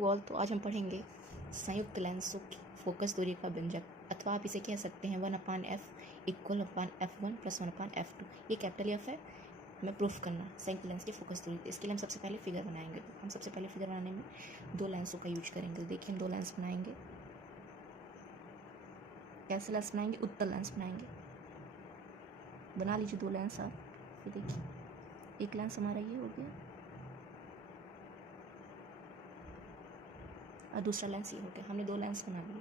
You all. तो आज हम पढ़ेंगे संयुक्त लेंसों की फोकस दूरी का व्यंजक, अथवा आप इसे कह सकते हैं 1/f इक्वल अपान f1 प्लस 1/f2। ये कैपिटल एफ है, हमें प्रूफ करना संयुक्त लेंस की फोकस दूरी। इसके लिए हम सबसे पहले फिगर बनाएंगे। हम सबसे पहले फिगर बनाने में दो लेंसों का यूज करेंगे। देखिए हम दो लेंस बनाएंगे। कैसे लेंस बनाएंगे? उत्तल लेंस बनाएंगे। बना लीजिए दो लेंस आप। ये देखिए एक लेंस हमारा ये हो गया और दूसरा लेंस ये हो गया। हमने दो लेंस बना लिए।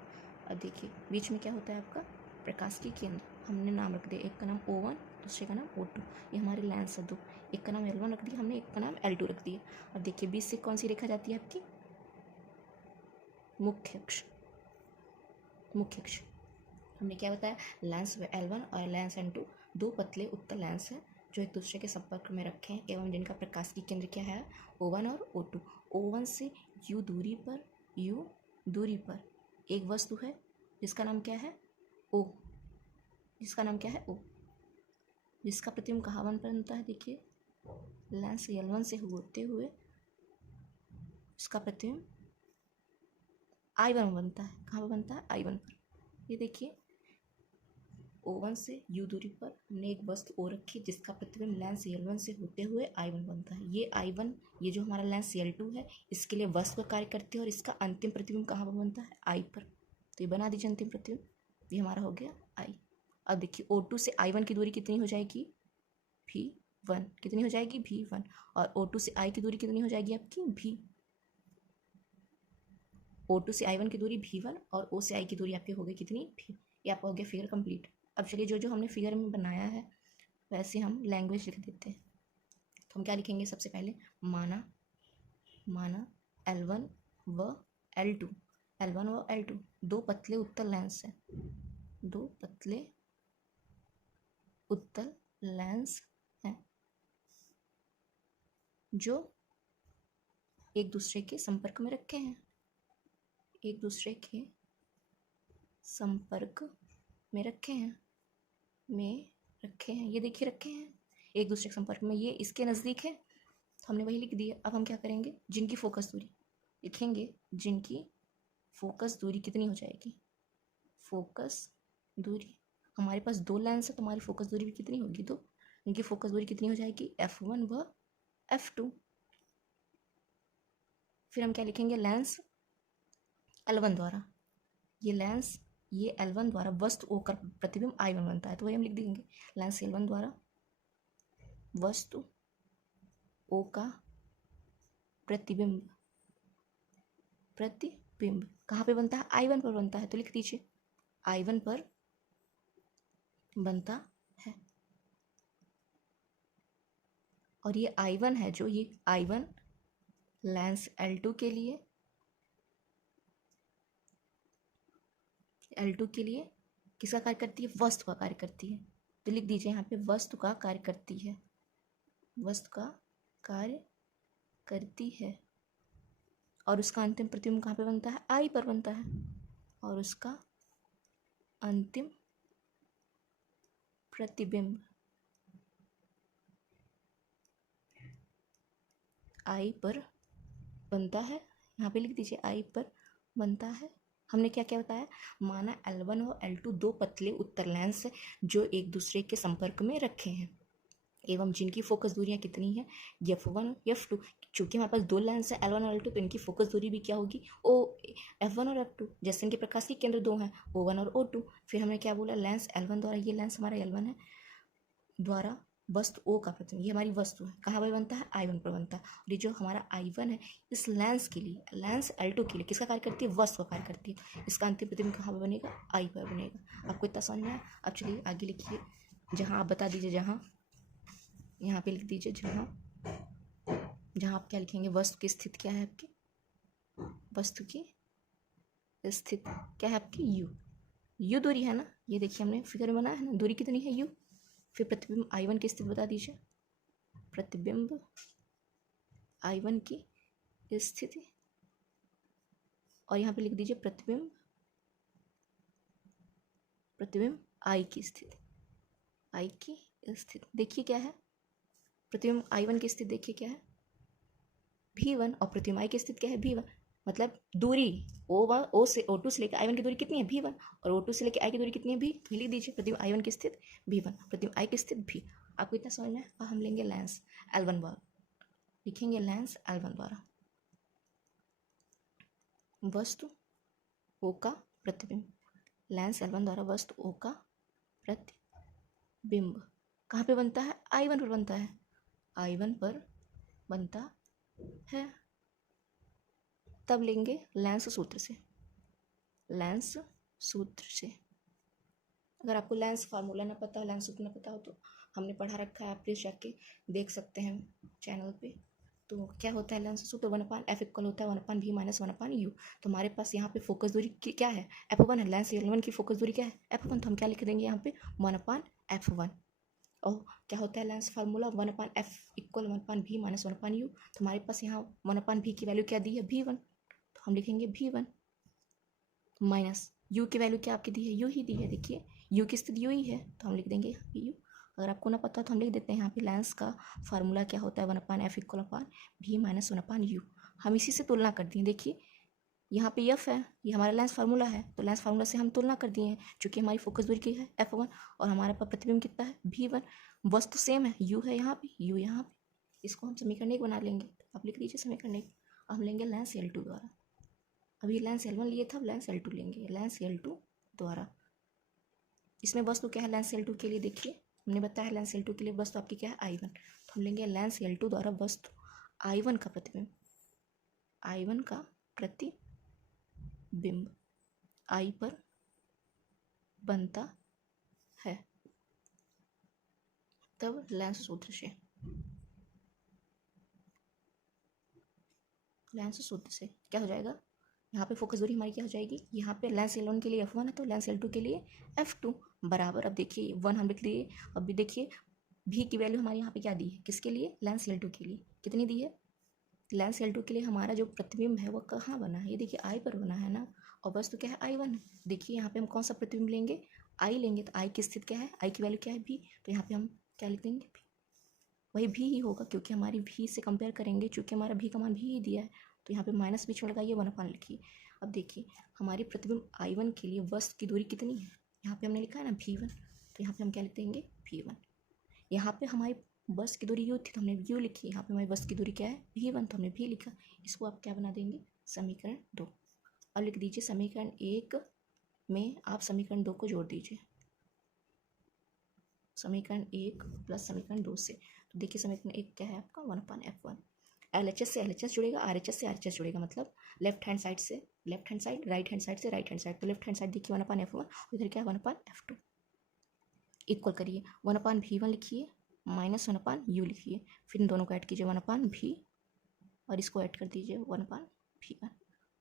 अब देखिए बीच में क्या होता है आपका प्रकाश की केंद्र। हमने नाम रख दिया, एक का नाम O1 दूसरे का नाम O2। ये हमारे लेंस है दो। एक का नाम L1 रख दिया हमने, एक का नाम L2 रख दिया। अब देखिए बीच से कौन सी रेखा जाती है आपकी? मुख्य अक्ष। मुख्य अक्ष हमने क्या बताया? लेंस L1 और लेंस N2 दो पतले उत्तल लेंस हैं जो एक दूसरे के संपर्क में रखे हैं एवं जिनका प्रकाश की केंद्र क्या है? O1 और O2। O1 से U दूरी पर एक वस्तु है जिसका नाम क्या है? O। जिसका नाम क्या है? O। जिसका प्रतिबिंब कहाँ बनता है? देखिए लेंस L1 से होते हुए इसका प्रतिबिंब I1 बनता है। कहाँ पर बनता है? I1 पर। ये देखिए O1 से U दूरी पर हमने एक वस्तु O रखी जिसका प्रतिबिंब लेंस L1 से होते हुए I1 बनता है। ये I1, ये जो हमारा लेंस L2 है, इसके लिए वस्तु का कार्य करती है और इसका अंतिम प्रतिबिंब कहाँ पर बनता है? I पर। तो ये बना दीजिए अंतिम प्रतिबिंब। ये हमारा हो गया I। अब देखिए O2 से I1 की दूरी कितनी हो जाएगी? V1। कितनी हो जाएगी? V1। और O2 से I की दूरी कितनी हो जाएगी आपकी? V। O2 से I1 की दूरी V1 और O से I की दूरी आपकी हो गई कितनी? V। ये आपका हो गया फिगर कंप्लीट। अब चलिए जो जो हमने फिगर में बनाया है वैसे हम लैंग्वेज लिख देते हैं। तो हम क्या लिखेंगे? सबसे पहले माना L1 व L2 दो पतले उत्तल लेंस हैं। दो पतले उत्तल लेंस हैं जो एक दूसरे के संपर्क में रखे हैं। एक दूसरे के संपर्क में रखे हैं। ये देखिए रखे हैं एक दूसरे के संपर्क में। ये इसके नज़दीक है तो हमने वही लिख दिया। अब हम क्या करेंगे? जिनकी फोकस दूरी लिखेंगे। जिनकी फोकस दूरी कितनी हो जाएगी? फोकस दूरी हमारे पास दो लेंस है तो हमारी फोकस दूरी भी कितनी होगी? दो। इनकी फोकस दूरी कितनी हो जाएगी? F1 व F2। फिर हम क्या लिखेंगे? लेंस L1 द्वारा ये L1 द्वारा वस्तु O का प्रतिबिंब I1 बनता है तो वही हम लिख देंगे। लेंस L1 द्वारा वस्तु O का प्रतिबिंब कहाँ पे बनता है? I1 पर बनता है। तो लिख दीजिए I1 पर बनता है। और ये I1 है जो ये I1 लेंस L2 के लिए किसका कार्य करती है? वस्तु का कार्य करती है। तो लिख दीजिए यहाँ पे वस्तु का कार्य करती है। वस्तु का कार्य करती है और उसका अंतिम प्रतिबिंब कहाँ पे बनता है? I पर बनता है। और उसका अंतिम प्रतिबिंब I पर बनता है। यहाँ पे लिख दीजिए I पर बनता है। हमने क्या क्या बताया? माना L1 और L2 दो पतले उत्तल लेंस जो एक दूसरे के संपर्क में रखे हैं एवं जिनकी फोकस दूरियां कितनी है? F1 F2। चूंकि हमारे पास दो लेंस है L1 और L2 तो इनकी फोकस दूरी भी क्या होगी? F1 और F2। जैसे इनके प्रकाश के केंद्र दो हैं, O1 और O2। फिर हमने क्या बोला? लेंस L1 द्वारा, ये लेंस हमारा L1 है, द्वारा वस्तु O का प्रतिबिंब, ये हमारी वस्तु है, कहाँ पर बनता है? I1 पर बनता है। और ये जो हमारा I1 है इस लेंस के लिए, लेंस L2 के लिए किसका कार्य करती है? वस्तु का कार्य करती है। इसका अंतिम प्रतिबिंब कहाँ पर बनेगा? I पर बनेगा। आपको इतना समझ में आया? अब चलिए आगे लिखिए। जहाँ आप बता दीजिए, जहाँ यहाँ पे लिख दीजिए जहाँ आप क्या लिखेंगे? वस्तु की स्थिति क्या है आपकी? वस्तु की स्थिति क्या है आपकी? U दूरी है ना। ये देखिए हमने फिगर में बनाया है ना, दूरी कितनी है? U। फिर प्रतिबिंब I1 की स्थिति बता दीजिए। प्रतिबिंब I1 की स्थिति और यहाँ पे लिख दीजिए प्रतिबिंब I की स्थिति। देखिए क्या है? प्रतिबिंब I1 की स्थिति देखिए क्या है? V1। और प्रतिबिंब I की स्थिति क्या है? V1। मतलब दूरी O से O2 से लेकर I1 की दूरी कितनी है V1, और O2 से लेकर I की दूरी कितनी है V, तो लिख दीजिए प्रतिबिंब I1 की स्थित V1, प्रतिबिंब I की स्थित V। आपको इतना समझ में है। अब हम लेंगे लेंस L1 द्वारा, लिखेंगे लेंस L1 द्वारा वस्तु O का प्रतिबिंब, लेंस L1 द्वारा वस्तु O का प्रतिबिंब कहाँ पे बनता है, I1 पर बनता है, I1 पर बनता है। तब लेंगे लेंस सूत्र से, लेंस सूत्र से। अगर आपको लेंस फार्मूला ना पता हो, लेंस सूत्र ना पता हो, तो हमने पढ़ा रखा है, आप प्लीज़ जाके देख सकते हैं चैनल पे। तो क्या होता है लेंस सूत्र, 1/f इक्वल होता है 1/v माइनस 1/u। तो हमारे पास यहाँ पे फोकस दूरी क्या है, f1 है। लेंस L1 की फोकस दूरी क्या है, f1। तो हम क्या लिख देंगे यहाँ पे 1/f1। और क्या होता है lens formula, 1/f equal 1/v minus 1/u। तो हमारे पास यहाँ 1/v की वैल्यू क्या दी है, v1। तो हम लिखेंगे v1 माइनस u की वैल्यू क्या आपकी दी है, u ही दी है। देखिए u की स्थिति u ही है, तो हम लिख देंगे यहाँ पे u। अगर आपको ना पता तो हम लिख देते हैं यहाँ पे लेंस का फार्मूला क्या होता है, 1/f equal v minus 1/u। हम इसी से तुलना कर दिए। देखिए यहाँ पे f है, ये हमारा लेंस फार्मूला है, तो लेंस फार्मूला से हम तुलना कर दिए हैं, चूँकि हमारी फोकस दूरी की है f1 और हमारे पास प्रतिबिंब कितना है v1। वस्तु सेम है, u है यहाँ पे, u यहाँ पे। इसको हम समीकरण 1 बना लेंगे। आप लिख दीजिए समीकरण 1। हम लेंगे लेंस L2 द्वारा, अभी लेंस L1 लिए था, अब लेंस L2 लेंगे, लेंस L2 द्वारा। इसमें वस्तु क्या है लेंस L2 के लिए, देखिए हमने बताया लेंस L2 के लिए वस्तु आपकी क्या है I1। तो हम लेंगे लेंस L2 द्वारा वस्तु I1 का प्रतिबिंब, I1 का प्रतिबिंब I पर बनता है। तब लेंस सूत्र से, लेंस सूत्र से क्या हो जाएगा, यहाँ पे फोकस दूरी हमारी क्या हो जाएगी, यहाँ पे लेंस L1 के लिए f1 है, तो लेंस L2 के लिए f2 बराबर। अब देखिए 1 हम लिख दिए। अब भी देखिए v की वैल्यू हमारे यहाँ पे क्या दी है, किसके लिए, लेंस L2 के लिए कितनी दी है, लेंस L2 के लिए हमारा जो प्रतिबिंब है वो कहाँ बना है, ये देखिए I पर बना है ना, और वस्तु क्या है I1 है। देखिए यहाँ पे हम कौन सा प्रतिबिंब लेंगे, I लेंगे, तो I की स्थिति क्या है, I की वैल्यू क्या है v, तो यहाँ पे हम क्या लिख देंगे v, वही v ही होगा, क्योंकि हमारी v से कंपेयर करेंगे, चूँकि हमारा v का मान v ही दिया है, तो यहाँ पे माइनस बीच में लगाइए, 1/, लिखिए। अब देखिए हमारी प्रतिबिंब I1 के लिए वस्तु की दूरी कितनी है, यहाँ पे हमने लिखा है ना v1, तो यहाँ पे हम क्या लिख देंगे v1। यहाँ पे हमारी वस्तु की दूरी u थी, तो हमने u लिखी, यहाँ पे हमारी वस्तु की दूरी क्या है v1, तो हमने v लिखा। इसको आप क्या बना देंगे, समीकरण 2। अब लिख दीजिए समीकरण 1 में आप समीकरण 2 को जोड़ दीजिए, समीकरण 1 प्लस समीकरण 2 से। तो देखिए समीकरण 1 क्या है आपका 1/f1, LHS से LHS जुड़ेगा, RHS से RHS जुड़ेगा, मतलब लेफ्ट हैंड साइड से left hand side, right hand side से राइट हैंड साइड। तो लेफ्ट हैंड साइड देखिए 1/f1, इधर क्या है 1/f2। इक्वल करिए 1/v1 लिखिए माइनस 1/u लिखिए, फिर इन दोनों को ऐड कीजिए 1/v और इसको ऐड कर दीजिए 1/v1।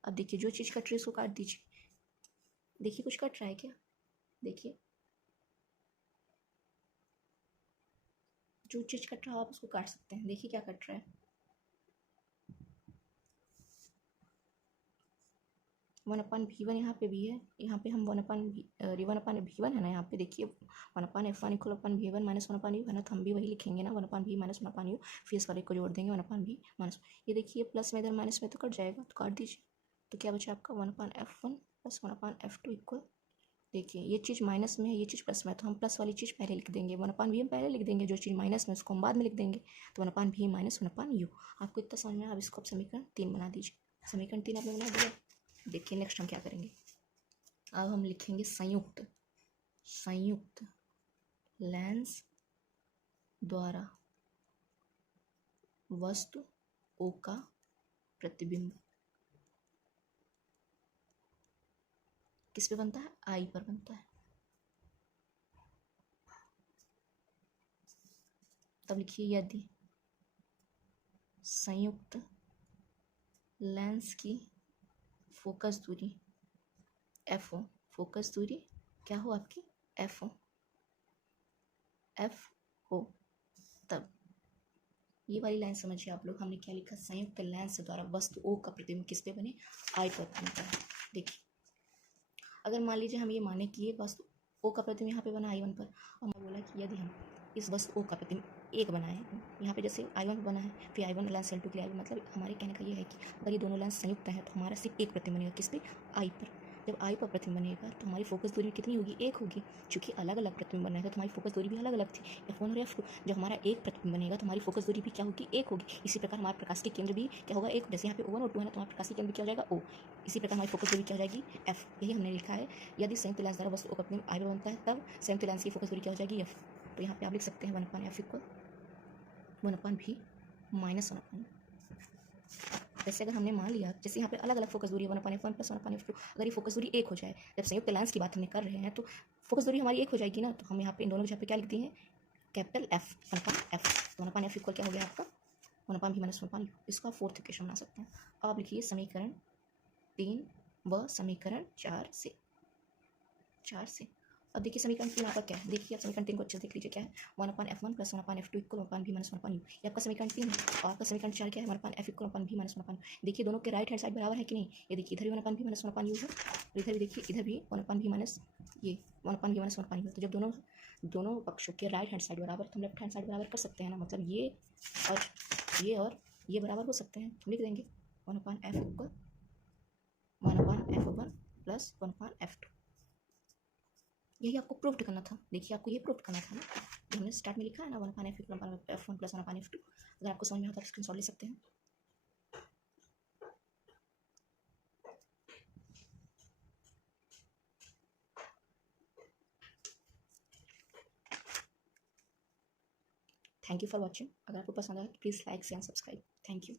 अब देखिए जो चीज़ कट रही है उसको काट दीजिए। देखिए कुछ कट रहा है क्या, देखिए जो चीज़ कट रहा है आप उसको काट सकते हैं। देखिए क्या कट रहा है, 1/v1 यहाँ पे भी है, यहाँ पे हम 1/v1 है ना, यहाँ पे देखिए 1/f1 equal v1 minus 1/u है ना, तो हम भी वही लिखेंगे ना 1/v माइनस 1/u, फिर इस वाले को जोड़ देंगे 1/v माइनस। ये देखिए प्लस में इधर माइनस में तो कट जाएगा, तो काट दीजिए। तो क्या बचा आपका 1/f1 प्लस 1/f2 इक्वल, देखिए ये चीज़ माइनस में है, ये चीज़ प्लस में है, तो हम प्लस वाली चीज़ पहले लिख देंगे, 1/v हम पहले लिख देंगे, जो चीज़ माइनस में उसको हम बाद में लिख देंगे। तो 1/v माइनस 1/u। आपको इतना समझ में, आप इसको समीकरण 3 बना दीजिए। समीकरण 3 आपने बना दिया। देखिए नेक्स्ट हम क्या करेंगे, अब हम लिखेंगे संयुक्त, संयुक्त लेंस द्वारा वस्तु O का प्रतिबिंब किस पे बनता है, I पर बनता है। तब लिखिए यदि संयुक्त लेंस की फोकस दूरी f हो, फोकस दूरी क्या हो आपकी f हो, तब ये वाली लाइन समझिए आप लोग, हमने क्या लिखा, संयुक्त लेंस द्वारा वस्तु O का प्रतिबिंब किस पे बने, I पर बनता है। देखिए अगर मान लीजिए हम ये माने कि ये वस्तु O का प्रतिबिंब यहाँ पे बना I1 पर, और मैं बोला कि यदि हम इस वस्तु O का प्रतिबिंब एक बनाए हैं। यहाँ पे जैसे I1 बना है, फिर I1 लेंस L2 के लिए I1, मतलब हमारे कहने का ये है कि अगर ये दोनों लेंस संयुक्त हैं तो हमारा सिर्फ एक प्रतिबिंब बनेगा, किस पे? I पर। जब I पर प्रतिबिंब बनेगा तो हमारी फोकस दूरी कितनी होगी? एक होगी। चूंकि अलग अलग प्रतिबिंब बन रहे थे तो हमारी फोकस दूरी भी अलग अलग थी, F1 और F2। जब हमारा एक प्रतिबिंब बनेगा तो हमारी फोकस दूरी भी क्या होगी? एक होगी। इसी प्रकार हमारे प्रकाश के केंद्र भी क्या होगा? एक। जैसे यहाँ पे O1 और 2 है ना, तो हमारे प्रकाश के केंद्र भी क्या हो जाएगा? O। इसी प्रकार हमारी फोकस दूरी क्या हो जाएगी? F। यही हमने लिखा है। यदि संयुक्त लेंस द्वारा वस्तु का प्रतिबिंब I पर बनता है तब संयुक्त लेंस की फोकस दूरी क्या हो जाएगी? F। तो यहाँ पे आप लिख सकते हैं 1/f इक्वल 1/v माइनस 1/। वैसे अगर हमने मान लिया, जैसे यहाँ पे अलग अलग फोकस दूरी है 1/f1 प्लस 1/f2, अगर ये फोकस दूरी एक हो जाए, जब संयुक्त लेंस की बात हमने कर रहे हैं तो फोकस दूरी हमारी एक हो जाएगी ना, तो हम यहाँ पे इन दोनों की जगह पे क्या लिख दिए हैं? Capital F 1/f। तो 1/f इक्वल क्या हो गया आपका? 1/v minus 1/u। इसका फोर्थ इक्वेशन बना सकते हैं। अब आप लिखिए समीकरण 3 व समीकरण 4 से। अब देखिए समीकरण 3 आपका क्या है? देखिए आप समीकरण 3 को अच्छे से देख लीजिए, क्या है? 1/f1 plus 1/f2 equal 1/v minus 1/u। ये आपका समीकरण 3 है। और आपका समीकरण 4 क्या है? 1/f equal 1/v minus 1/u। देखिए दोनों के राइट हैंड साइड बराबर है कि नहीं? ये देखिए इधर भी 1/v माइनस 1/u है, और इधर भी देखिए, इधर भी 1/v माइनस ये 1/v माइनस 1/u है। तो जब दोनों पक्षों के राइट हैंड साइड बराबर, तो हम लेफ्ट हैंड साइड बराबर कर सकते हैं ना, मतलब और ये बराबर हो सकते हैं। हम लिख देंगे 1/f equal 1/f1 plus 1/f2। यही आपको प्रूफ करना था। देखिए आपको ये प्रूफ करना था ना, जो हमने स्टार्ट में लिखा है ना 1/f equal 1/f1 plus 1/f2। अगर आपको समझ में आता है तो स्क्रीनशॉट ले सकते हैं। Thank you for watching. अगर आपको पसंद आया तो please like share and subscribe. Thank you.